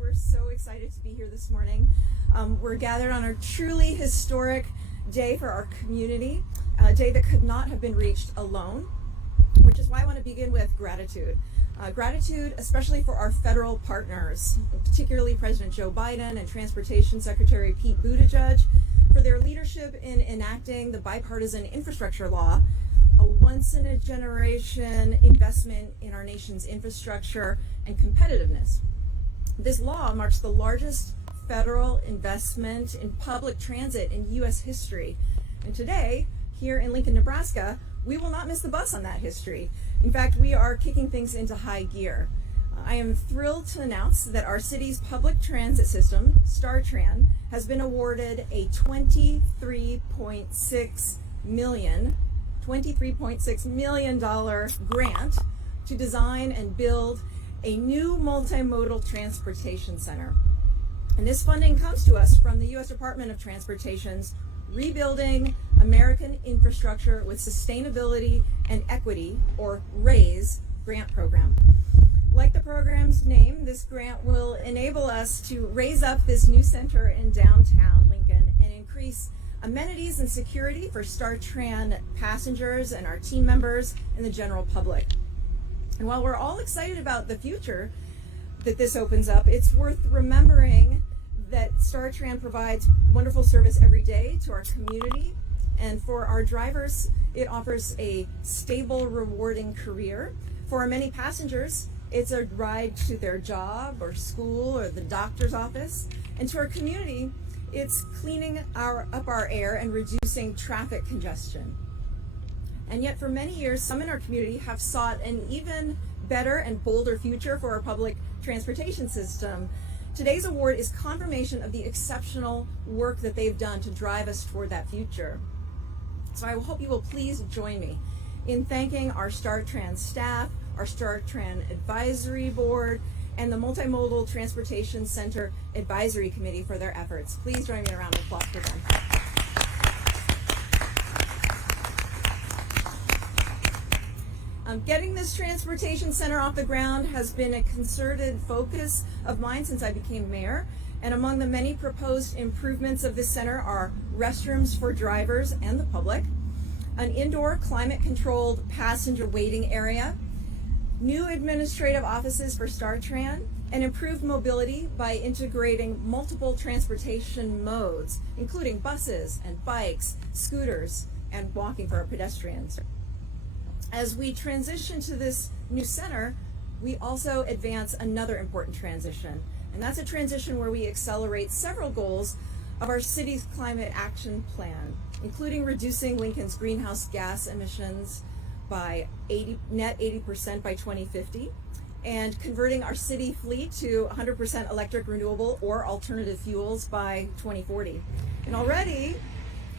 We're so excited to be here this morning. We're gathered on a truly historic day for our community, a day that could not have been reached alone, which is why I want to begin with gratitude. Gratitude especially for our federal partners, particularly President Joe Biden and Transportation Secretary Pete Buttigieg, for their leadership in enacting the Bipartisan Infrastructure Law, a once-in-a-generation investment in our nation's infrastructure and competitiveness. This law marks the largest federal investment in public transit in U.S. history. And today, here in Lincoln, Nebraska, we will not miss the bus on that history. In fact, we are kicking things into high gear. I am thrilled to announce that our city's public transit system, StarTran, has been awarded a $23.6 million grant to design and build a new multimodal transportation center. And this funding comes to us from the U.S. Department of Transportation's Rebuilding American Infrastructure with Sustainability and Equity, or RAISE, grant program. Like the program's name, this grant will enable us to raise up this new center in downtown Lincoln and increase amenities and security for StarTran passengers and our team members and the general public. And while we're all excited about the future that this opens up, it's worth remembering that StarTran provides wonderful service every day to our community, and for our drivers, it offers a stable, rewarding career. For our many passengers, it's a ride to their job or school or the doctor's office. And to our community, it's cleaning up our air and reducing traffic congestion. And yet for many years, some in our community have sought an even better and bolder future for our public transportation system. Today's award is confirmation of the exceptional work that they've done to drive us toward that future. So I hope you will please join me in thanking our StarTran staff, our StarTran Advisory Board, and the Multimodal Transportation Center Advisory Committee for their efforts. Please join me in a round of applause for them. Getting this transportation center off the ground has been a concerted focus of mine since I became mayor. And among the many proposed improvements of this center are restrooms for drivers and the public, an indoor climate-controlled passenger waiting area, new administrative offices for StarTran, and improved mobility by integrating multiple transportation modes, including buses and bikes, scooters, and walking for our pedestrians. As we transition to this new center, we also advance another important transition, and that's a transition where we accelerate several goals of our city's climate action plan, including reducing Lincoln's greenhouse gas emissions by net 80% by 2050, and converting our city fleet to 100% electric, renewable, or alternative fuels by 2040. And already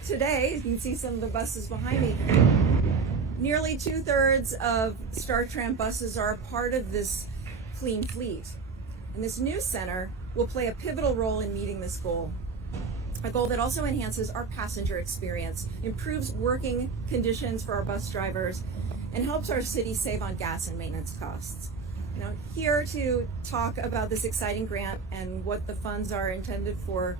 today, you can see some of the buses behind me, nearly 2/3 of StarTran buses are a part of this clean fleet. And this new center will play a pivotal role in meeting this goal, a goal that also enhances our passenger experience, improves working conditions for our bus drivers, and helps our city save on gas and maintenance costs. Now, here to talk about this exciting grant and what the funds are intended for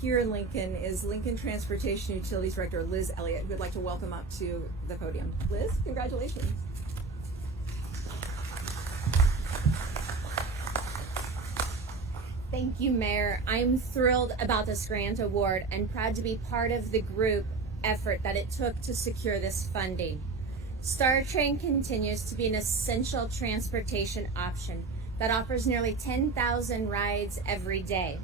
here in Lincoln is Lincoln Transportation Utilities Director Liz Elliott, who would like to welcome up to the podium. Liz, congratulations. Thank you, Mayor. I'm thrilled about this grant award and proud to be part of the group effort that it took to secure this funding. StarTran continues to be an essential transportation option that offers nearly 10,000 rides every day.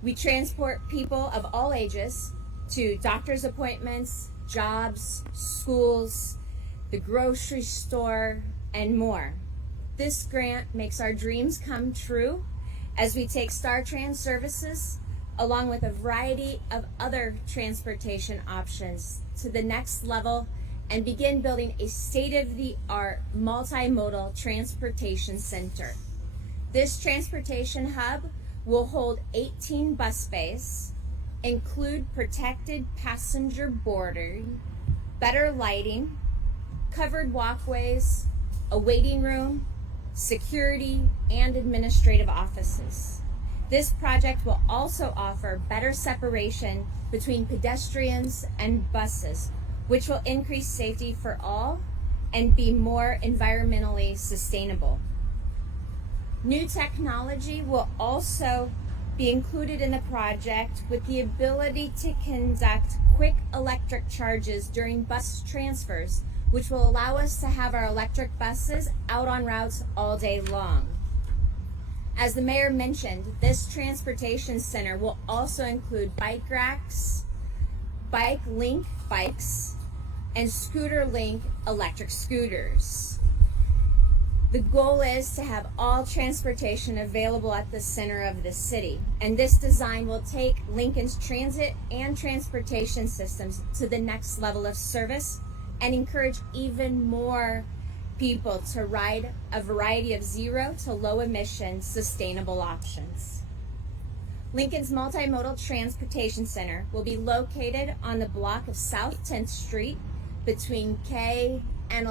We transport people of all ages to doctor's appointments, jobs, schools, the grocery store, and more. This grant makes our dreams come true as we take StarTran services along with a variety of other transportation options to the next level and begin building a state-of-the-art multimodal transportation center. This transportation hub will hold 18 bus bays, include protected passenger boarding, better lighting, covered walkways, a waiting room, security, and administrative offices. This project will also offer better separation between pedestrians and buses, which will increase safety for all and be more environmentally sustainable. New technology will also be included in the project with the ability to conduct quick electric charges during bus transfers, which will allow us to have our electric buses out on routes all day long. As the mayor mentioned, this transportation center will also include bike racks, bike link bikes, and scooter link electric scooters. The goal is to have all transportation available at the center of the city, and this design will take Lincoln's transit and transportation systems to the next level of service and encourage even more people to ride a variety of zero to low emission sustainable options. Lincoln's Multimodal Transportation Center will be located on the block of South 10th Street between K and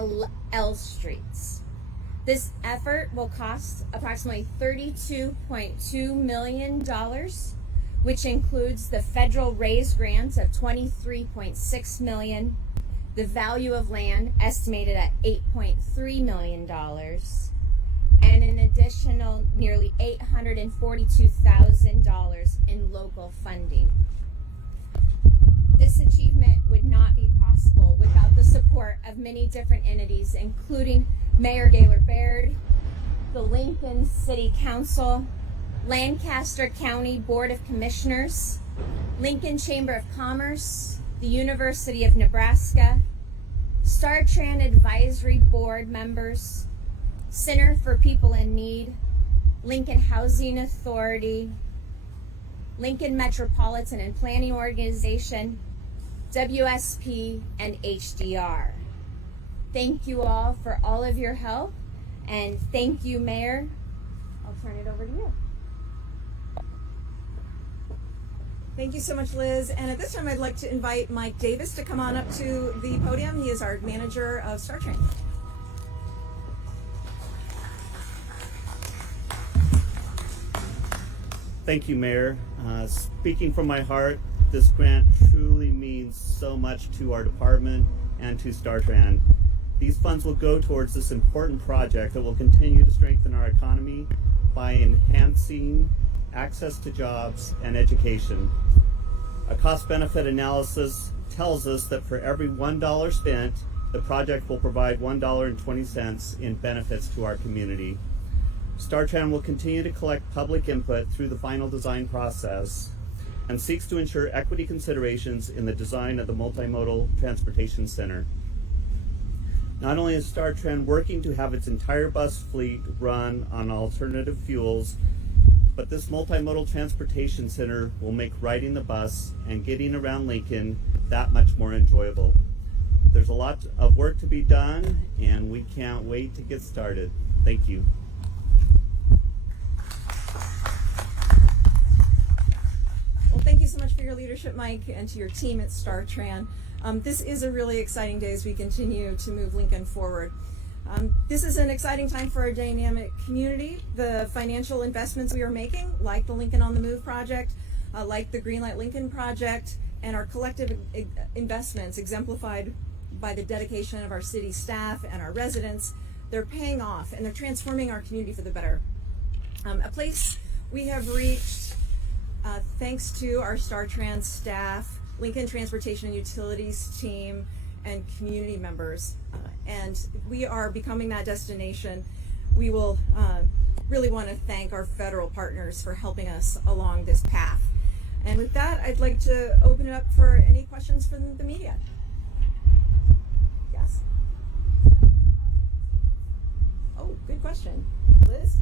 L Streets. This effort will cost approximately $32.2 million, which includes the federal raise grant of $23.6 million, the value of land estimated at $8.3 million, and an additional nearly $842,000 in local funding. This achievement would not be possible without the support of many different entities, including Mayor Gaylor Baird, the Lincoln City Council, Lancaster County Board of Commissioners, Lincoln Chamber of Commerce, the University of Nebraska, StarTran Advisory Board members, Center for People in Need, Lincoln Housing Authority, Lincoln Metropolitan and Planning Organization, WSP, and HDR. Thank you all for all of your help, and thank you, Mayor. I'll turn it over to you. Thank you so much, Liz. And at this time, I'd like to invite Mike Davis to come on up to the podium. He is our manager of StarTran. Thank you, Mayor. Speaking from my heart, this grant truly means so much to our department and to StarTran. These funds will go towards this important project that will continue to strengthen our economy by enhancing access to jobs and education. A cost-benefit analysis tells us that for every $1 spent, the project will provide $1.20 in benefits to our community. StarTran will continue to collect public input through the final design process and seeks to ensure equity considerations in the design of the Multimodal Transportation Center. Not only is StarTran working to have its entire bus fleet run on alternative fuels, but this multimodal transportation center will make riding the bus and getting around Lincoln that much more enjoyable. There's a lot of work to be done, and we can't wait to get started. Thank you. Well, thank you so much for your leadership, Mike, and to your team at StarTran. This is a really exciting day as we continue to move Lincoln forward. This is an exciting time for our dynamic community. The financial investments we are making, like the Lincoln on the Move project, like the Greenlight Lincoln project, and our collective investments exemplified by the dedication of our city staff and our residents, they're paying off and they're transforming our community for the better. A place we have reached thanks to our StarTran staff, Lincoln Transportation and Utilities team, and community members. And we are becoming that destination. We will really want to thank our federal partners for helping us along this path. And with that, I'd like to open it up for any questions from the media. Yes. Oh, good question. Liz?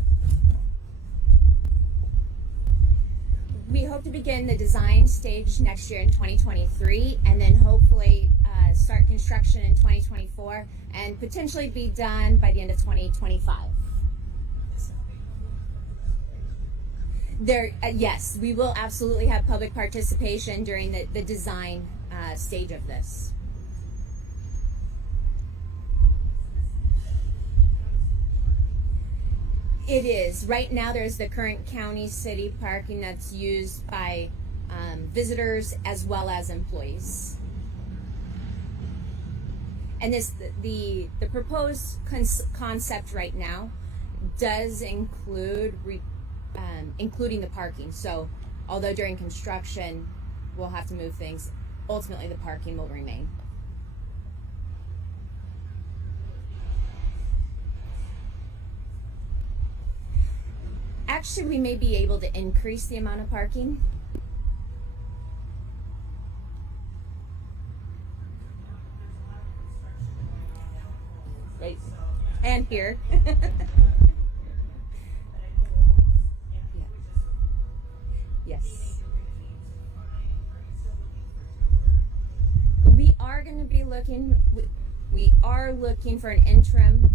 We hope to begin the design stage next year in 2023, and then hopefully start construction in 2024, and potentially be done by the end of 2025. Yes, we will absolutely have public participation during the design stage of this. It is. Right now there's the current county city parking that's used by visitors as well as employees. And the proposed concept right now does include including the parking. So although during construction we'll have to move things, ultimately the parking will remain. Actually, we may be able to increase the amount of parking. Right. And here. Yes. We are going to be looking. We are looking for an interim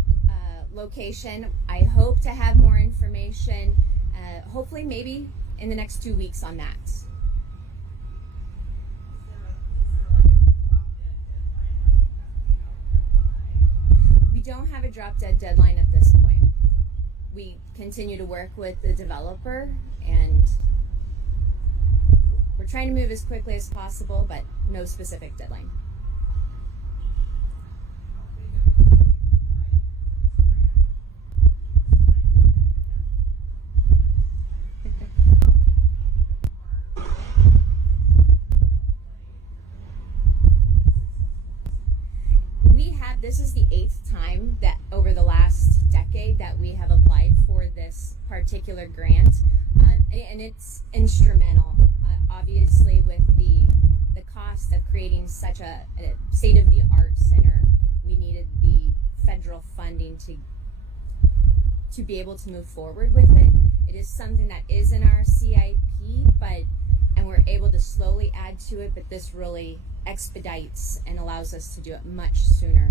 location. I hope to have more information. Hopefully, maybe in the next 2 weeks on that. We don't have a drop dead deadline at this point. We continue to work with the developer, and we're trying to move as quickly as possible, but no specific deadline. This is the 8th time that over the last decade that we have applied for this particular grant, and it's instrumental. Obviously, with the cost of creating such a state-of-the-art center, we needed the federal funding to be able to move forward with it. It is something that is in our CIP, and we're able to slowly add to it, but this really expedites and allows us to do it much sooner.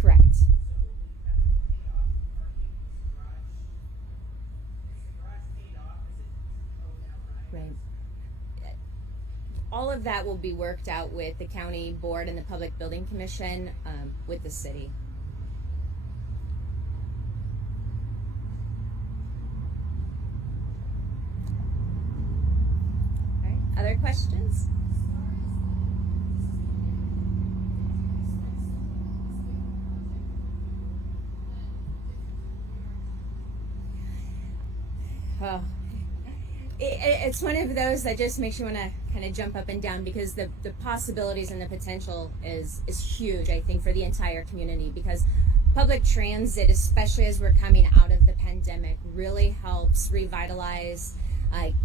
Correct. Right. All of that will be worked out with the county board and the Public Building Commission with the city. All right. Other questions? Oh. It's one of those that just makes you want to kind of jump up and down, because the possibilities and the potential is huge, I think, for the entire community, because public transit, especially as we're coming out of the pandemic, really helps revitalize,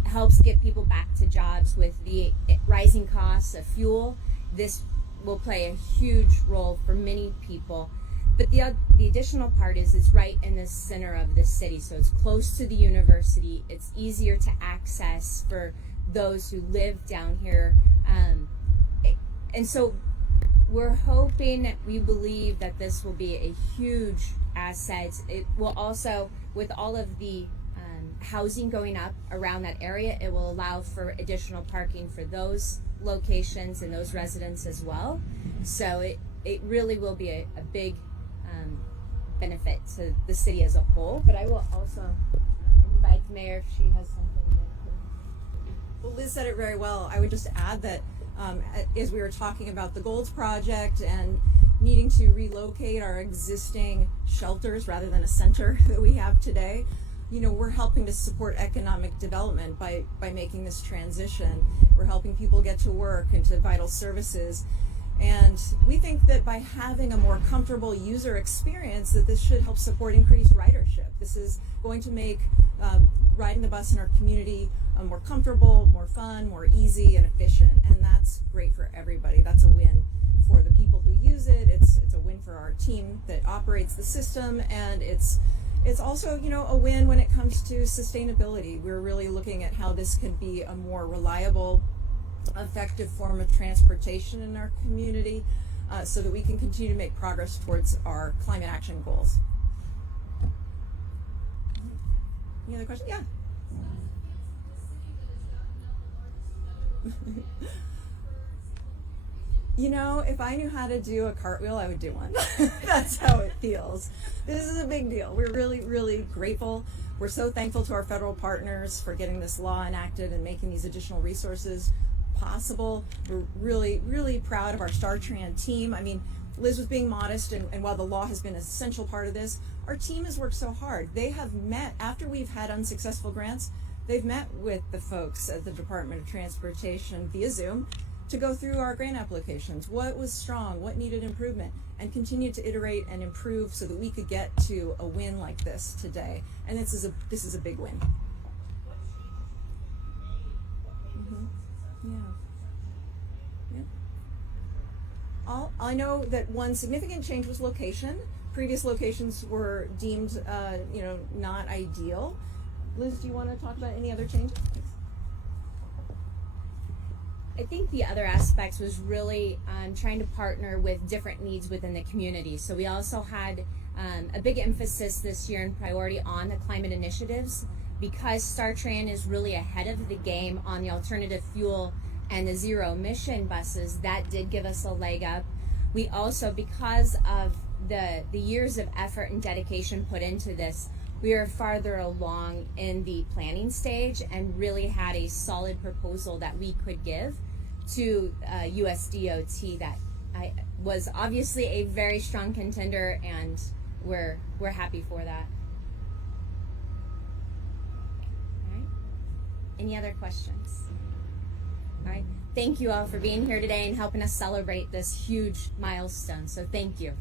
helps get people back to jobs. With the rising costs of fuel, this will play a huge role for many people. But the additional part is it's right in the center of the city, so it's close to the university. It's easier to access for those who live down here. And so we're hoping, we believe that this will be a huge asset. It will also, with all of the housing going up around that area, it will allow for additional parking for those locations and those residents as well. So it really will be a big benefit to the city as a whole. But I will also invite the mayor if she has something. Well, Liz said it very well. I would just add that as we were talking about the Golds Project and needing to relocate our existing shelters rather than a center that we have today, you know, we're helping to support economic development by making this transition. We're helping people get to work and to vital services. And we think that by having a more comfortable user experience, that this should help support increased ridership. This is going to make riding the bus in our community more comfortable, more fun, more easy, and efficient. And that's great for everybody. That's a win for the people who use it. It's a win for our team that operates the system, and it's also, you know, a win when it comes to sustainability. We're really looking at how this can be a more reliable, effective form of transportation in our community, so that we can continue to make progress towards our climate action goals. Any other questions? Yeah. You know, if I knew how to do a cartwheel, I would do one. That's how it feels. This is a big deal. We're really, really grateful. We're so thankful to our federal partners for getting this law enacted and making these additional resources possible. We're really, really proud of our StarTran team. I mean, Liz was being modest, and while the law has been an essential part of this, our team has worked so hard. They have met, after we've had unsuccessful grants, they've met with the folks at the Department of Transportation via Zoom to go through our grant applications, what was strong, what needed improvement, and continue to iterate and improve so that we could get to a win like this today. And this is a big win. Yeah. I know that one significant change was location. Previous locations were deemed, not ideal. Liz, do you want to talk about any other changes? I think the other aspects was really trying to partner with different needs within the community. So we also had a big emphasis this year and priority on the climate initiatives, because StarTran is really ahead of the game on the alternative fuel and the zero emission buses. That did give us a leg up. We also, because of the years of effort and dedication put into this, we are farther along in the planning stage and really had a solid proposal that we could give to USDOT that was obviously a very strong contender, and we're happy for that. All right. Any other questions? All right. Thank you all for being here today and helping us celebrate this huge milestone. So thank you.